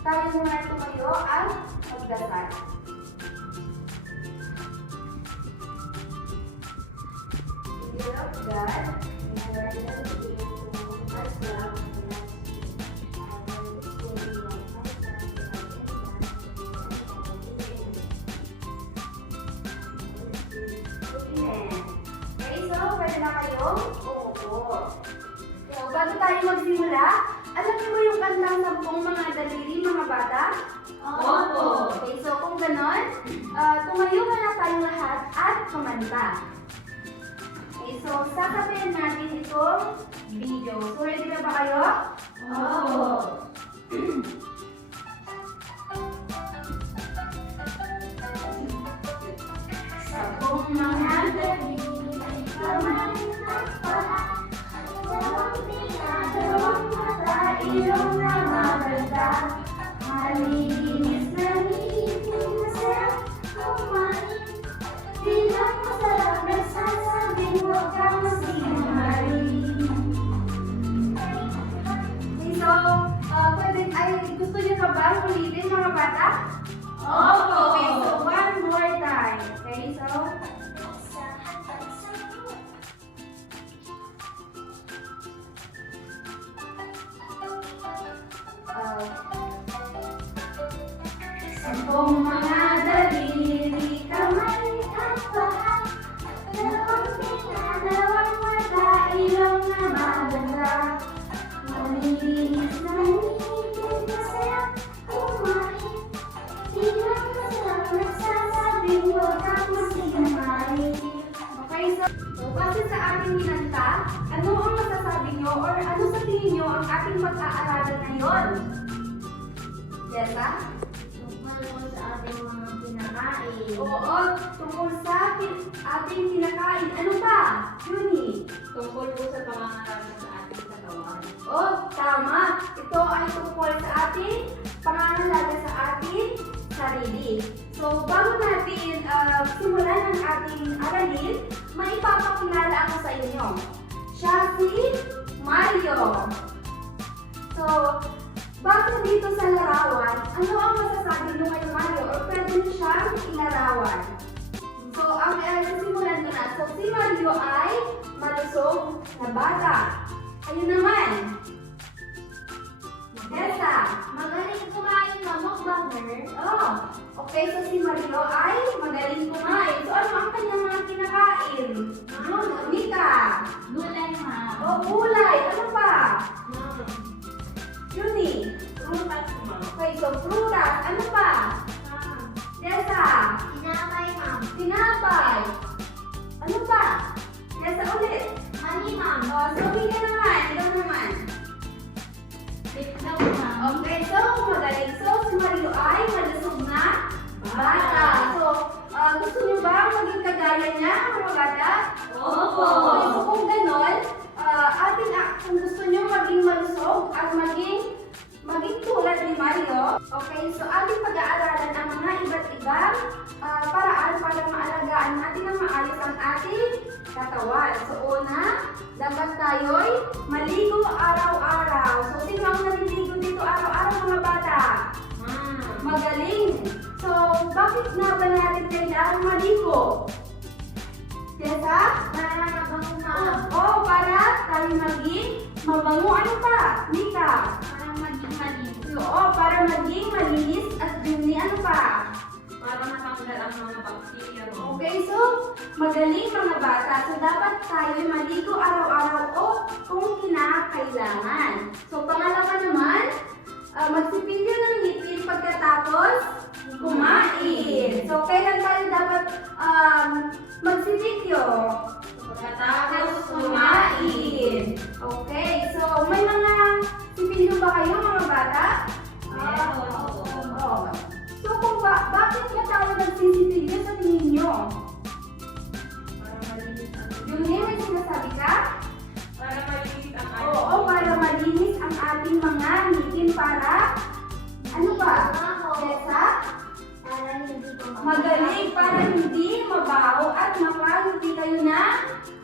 tayo muna tumayo at magdasal. Dear of God, never let me as well. Pwede na kayong umupo. So, bago tayo magsimula, alam niyo ba yung kantang Sampung Mga Daliri, mga bata? Opo. Okay, so kung ganon, tumayo na tayong lahat at kumanta. Okay, so sasabihin natin itong video. So, ready na ba kayo? Opo. Sampung mga daliri, ilong na maganda, malinis na ngipin na sarap kumain. Bilang masarap nagsasabing huwag kang masinungaling. Okay, so, gusto niyo na ba ulitin mga bata? Opo. Okay, so one more time. Okay, so, Sampung mga daliri, kamay at paa, dalawang tinga, dalawang mata, ilong na maganda, malinis na ngipin, masarap kumain, bilang masarap nagsasabing huwag kang masinungaling. Okay, so base sa ating minanta, ano ang masasabi nyo or ano sa tingin nyo ang ating pag-aaralan ngayon? Jessa? Tungkol sa ating mga kinakain. Oo, tungkol sa ating kinakain. Ano pa? Yuni? Tungkol po sa pangangalaga sa ating katawan. Oh, tama. Ito ay tungkol sa ating pangangalaga sa ating sarili. So, bago natin simulan ang ating aralin, may ipapakilala ako sa inyo. Siya si Mario. So, bakit dito sa larawan, ano ang masasabi nyo kay Mario or pwede nyo siyang ilarawan? So, ang simulan ko na. So, si Mario ay malusog na bata. Ayun naman. Tessa, Magaling kumain na mukbanger. oh, okay, so si Mario ay magaling kumain. So, ano ang kanyang mga kinakain? Yun, Mika. Gulay, ma'am. O, gulay. Ano pa? Yuni. Prutas, ma'am. Okay, so prutas. Ano pa? Tessa. Tinapay, ma'am. Tinapay. Ano pa? Tessa ulit. Mani, ma'am. O, so Mika naman. Ikaw naman. Itlog, ma'am. Okay, so magaling. So, si Mario ay malusog na bata. So, gusto niyo ba maging kagaya niya, mga bata? Opo. Okay, so kung ganon, kung gusto niyo maging malusog at maging tulad ni Mario, okay, so ating pag-aaralan ang mga iba't ibang paraan para maalagaan natin ang maayos ang ating katawan. So, una, dapat tayo'y maligo araw-araw. So, sino ang naliligo dito araw-araw, mga bata? Magaling! So, bakit nga ba natin kailangan maligo? Tessa? Para mabango, ma'am. Oh, para tayo maging mabango. Ano pa? Mika? Para maging malinis. Oo, para maging malinis at dumi. Ano pa? Para matanggal ang mga bakterya, ma'am. Okay, so magaling mga bata. So dapat tayo maligo araw-araw o kung kinakailangan. So pangalawa naman, magsipilyo ng ngipin pagkatapos kumain. So kailan tayo dapat magsipilyo? Pagkatapos Kumain. Okay, so may mga sipilyo ba kayo mga bata? Meron. Oo. So kung bakit nga tayo nagsisipilyo sa tingin nyo? Para malinis ang Yung may sinasabi ka? Para malinis ang Oo, para malinis ang ating mga ngipin para ano ba? Tessa? Para hindi ko Magaling para hindi mabaho at mapagod kayo na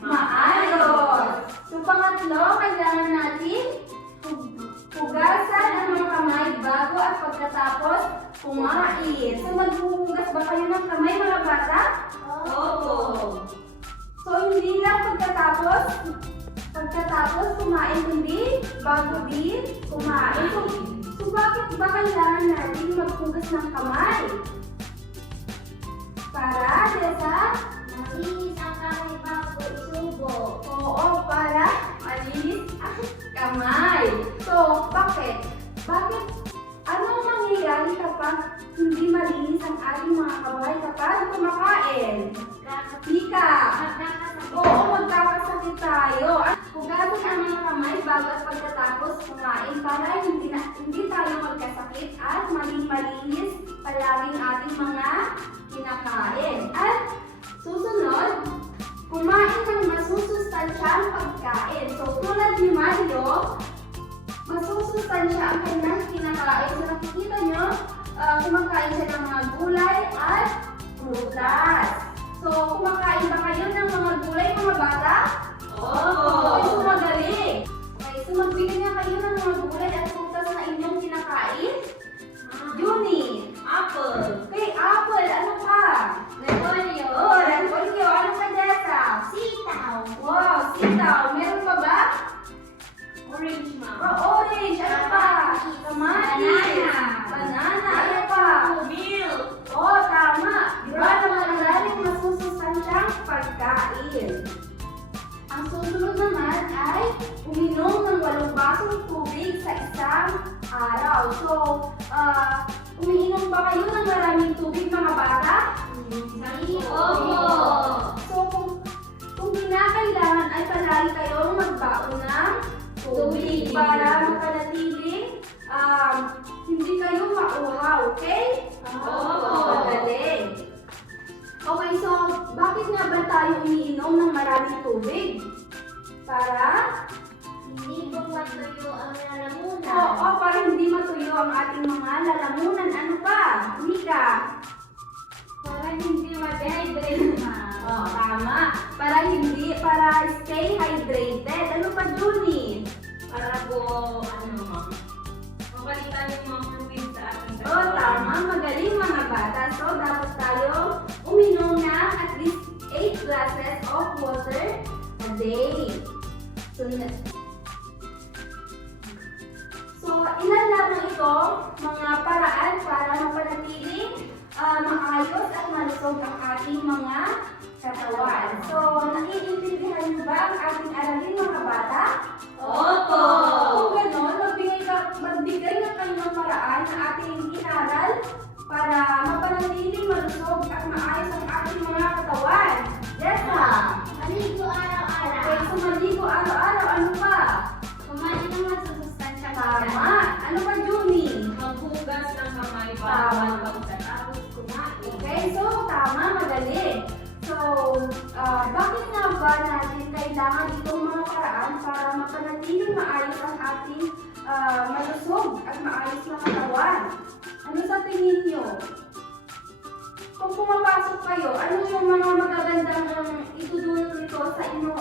maayos. So pangatlo, kailangan natin hugasan ang mga kamay bago at pagkatapos kumain. So maghuhugas ba kayo ng kamay mga bata? Opo. So hindi lang pagkatapos kumain, hindi bago din kumain. So bakit ba kailangan natin maghugas ng kamay? Para, Desa? Malinis ang kamay bago isubo. Oo, para malinis ang kamay. So, bakit? Anong mangyayari kapag hindi malinis ang ating mga kamay kapag kumakain? Ika! Oo, magkakasakit tayo. Hugasan ang mga kamay bago at pagkatapos kumain para hindi tayo magkasakit at maging malinis palaging ating mga kinakain. At susunod, kumain ng masusustansyang pagkain. So, tulad ni Mario, masusustansya ang kanyang kinakain. So, nakikita nyo, kumakain siya ng mga gulay at prutas. So, kumakain ba kayo ng mga gulay, mga bata? Okay, so magaling. Okay, so magbigay nga kayo ng mga gulay at prutas na inyong kinakain. Junie. Apple. Okay, apple. Ano pa? Repolyo. Oh, repolyo. Ano pa, Desa? Sitaw. Wow, sitaw. Meron pa ba? Orange ma'am. Oh, orange. Ano pa? Kamatis. Banana. Ano pa? Milk. Oh, tama. Diba? Maraming masusustansyang pagkain. Ang susunod naman ay uminom ng 8 basong tubig sa isang araw. So, umiinom ba kayo ng maraming tubig, mga bata? Opo. So, kung kinakailangan ay palagi kayong magbaon ng tubig para mapanatiling hindi kayo mauhaw, okay? Opo. Magaling. Okay, so bakit nga ba tayo umiinom ng maraming tubig? Para? Hindi po matuyo ang lalamunan. Oo, para hindi matuyo ang ating mga lalamunan. Ano pa? Mika? Para hindi ma-dehydrate ma'am. Oo, tama. Para stay hydrated. Ano pa, Junie? Para po, ma'am, mapalitan yung mga fluid sa ating Oo, tama. Magaling, mga bata. So, dapat tayo uminom ng at least 8 glasses of water a day. So, ilan lamang itong mga paraan para mapanatiling maayos at malusog ang ating mga katawan. So, naiintindihan niyo ba ang ating aralin, mga bata? Opo. Kung gano'n, magbigay na kayo ng paraan na ating inaral para mapanatiling malusog at maayos ang ating mga katawan. Desa! Maligo araw-araw. Okay, so maligo araw-araw. Ano pa? Kumain ng masusustansyang Tama. Ano pa, Junie? Maghugas ng kamay Tama. pagkatapos kumain. Okay, so tama, magaling. So, bakit nga ba natin kailangan itong mga paraan para mapanatiling maayos ang ating malusog at maayos na katawan? Ano sa tingin nyo? Kung pumapasok kayo, ano yung mga magagandang itudulot nito sa inyo?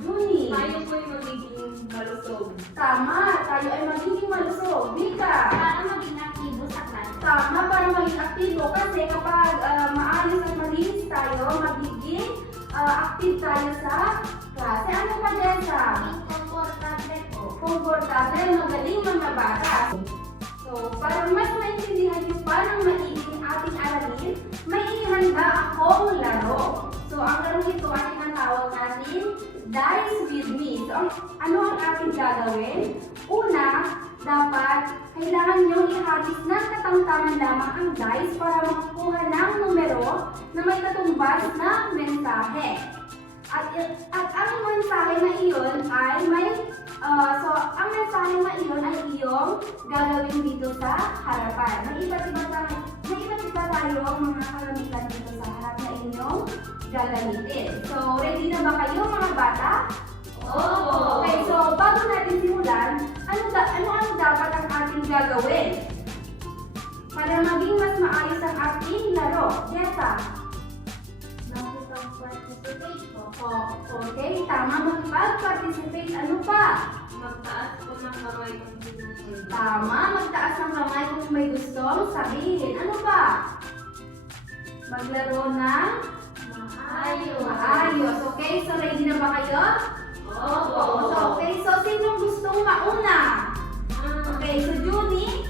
Junie? Tayo po yung magiging malusog. Tama, tayo ay magiging malusog. Mika? Para maging aktibo sa klase. Tama, para maging aktibo kasi kapag maayos at malinis tayo, magiging active tayo sa klase. Ano pa, Desa? Maging komportable po. Komportable, magaling, mga bata. So, para mas maintindihan niyo pa ng maiging ating aralin, may ihanda akong laro. So, ang laro ito ay tinatawag natin Dice with Me. So, ano ang ating gagawin? Una, dapat kailangan niyong ihagis ng katamtaman lamang ang dice para makakuha ng numero na may katumbas na mensahe. At ang mensahe na iyon ay ang mensahe na iyon ay iyong gagawin dito sa harapan. May iba't iba tayo ang mga kalamitan dito sa harap na inyong gagamitin. So, ready na ba kayo, mga bata? Opo. Okay, so bago natin simulan, ano dapat ang ating gagawin? Para maging mas maayos ang ating laro. Desa? Makipag-participate po. Okay, tama. Makipag-participate. Ano pa? Magtaas po ng kamay kung sinusunod. Tama, magtaas ng kamay kung may gustong sabihin. Ano pa? Maglaro ng maayos. Okay, so ready na ba kayo? Opo. So, okay, so sinong gustong mauna? Okay, so Junie.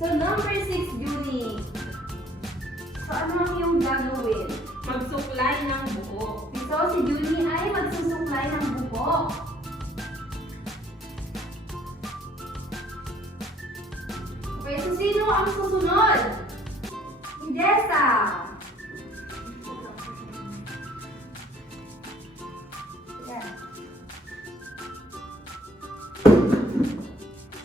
So number 6, Junie. So ano ang iyong gagawin? Magsuklay ng buhok. So si Junie ay magsusuklay ng buhok. Okay, so sino ang susunod? Si Jessa. Yan.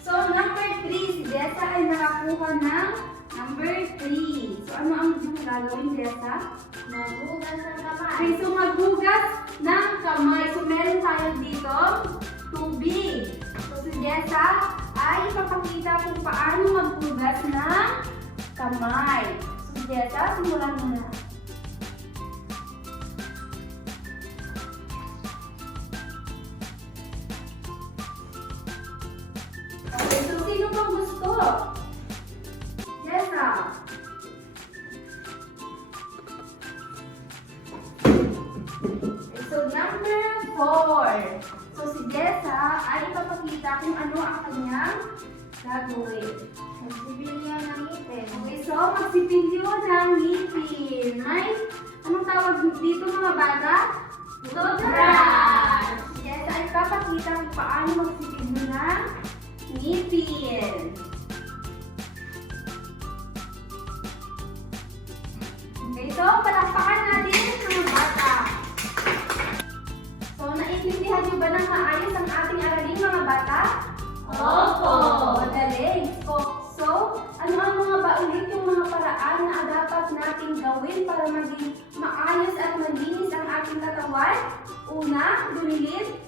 So number 3, si Jessa ay nakakuha ng number 3. So ano ang gagawin, Jessa? Maghugas ng kamay. Okay, so maghugas ng kamay. So meron tayo dito tubig. So si Jessa ay ipapakita kung paano maghugas ng kamay. So si Jessa, simulan mo na. Okay, so sino bang gusto? Jessa. So number 4. So si Jessa ay ipapakita kung ano ang kanyang gagawin. Magsibilyo ng ngipin. Okay, so magsipilyo ng ngipin. May anong tawag dito mga bata? Toothbrush. Si Jessa ay ipapakita kung paano magsipilyo ng ngipin. Okay, so palakpakan natin mga bata. So, naiintindihan niyo ba ng maayos ang ating aralin mga bata? Opo. Magaling. So, ano ang mga ba ulit yung mga paraan na dapat nating gawin para maging maayos at malinis ang ating katawan? Una, dumilid.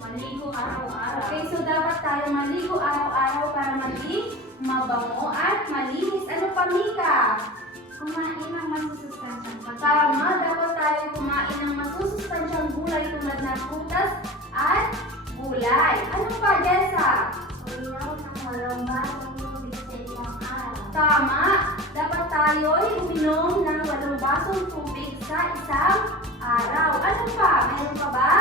Maligo araw-araw. Okay, so dapat tayo maligo araw-araw para maging mabango at malinis. Ano pa, Mika? Kumain ng masusustansyang pagkain. Tama, dapat tayo kumain ng masusustansyang gulay tulad ng prutas at gulay. Ano pa, Jessa? Uminom ng walang basong tubig sa isang araw. Tama, dapat tayo'y uminom ng 8 basong tubig sa isang araw. Ano pa? Meron pa ba?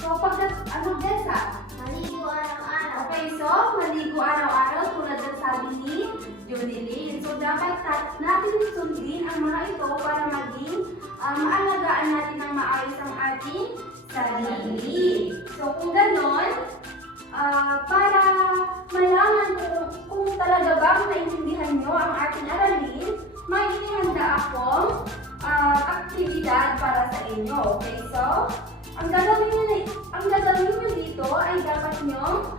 So, ano, Jessa? Maligo araw-araw. Okay, so, maligo araw-araw tulad ng sabi ni Junilyn. So, dapat natin sundin ang mga ito para maging maalagaan natin ng maayos ang ating sarili. So, kung ganon, para malaman kung talaga bang naintindihan nyo ang ating aralin, may inihanda akong aktibidad para sa inyo. Okay, so, ang gagawin nyo dito ay dapat nyo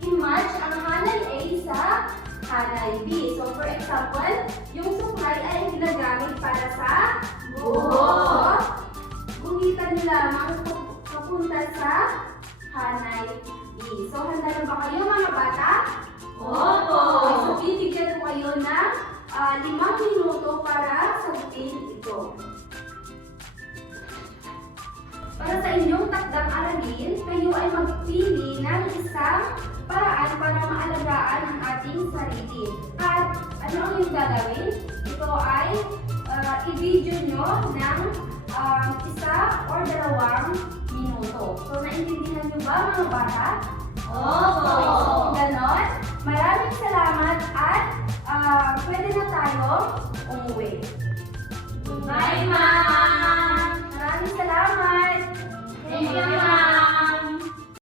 i-match ang hanay A sa hanay B. So, for example, yung suklay ay ginagamit para sa buhok. Guhitan nyo lamang papunta sa hanay B. So, handa na ba kayo mga bata? Opo. Okay, so, bibigyan ko kayo ng 5 minuto para sagutin ito. Para sa inyong takdang aralin, kayo ay magpili ng isang paraan para maalagaan ang ating sarili. At ano ang yung gagawin? Ito ay i-video nyo ng 1 or 2 minuto. So, naintindihan nyo ba mga bata? Opo. Okay, so kung ganon, maraming salamat at pwede na tayong umuwi. Bye, ma'am. Maraming salamat! Thank you, ma'am.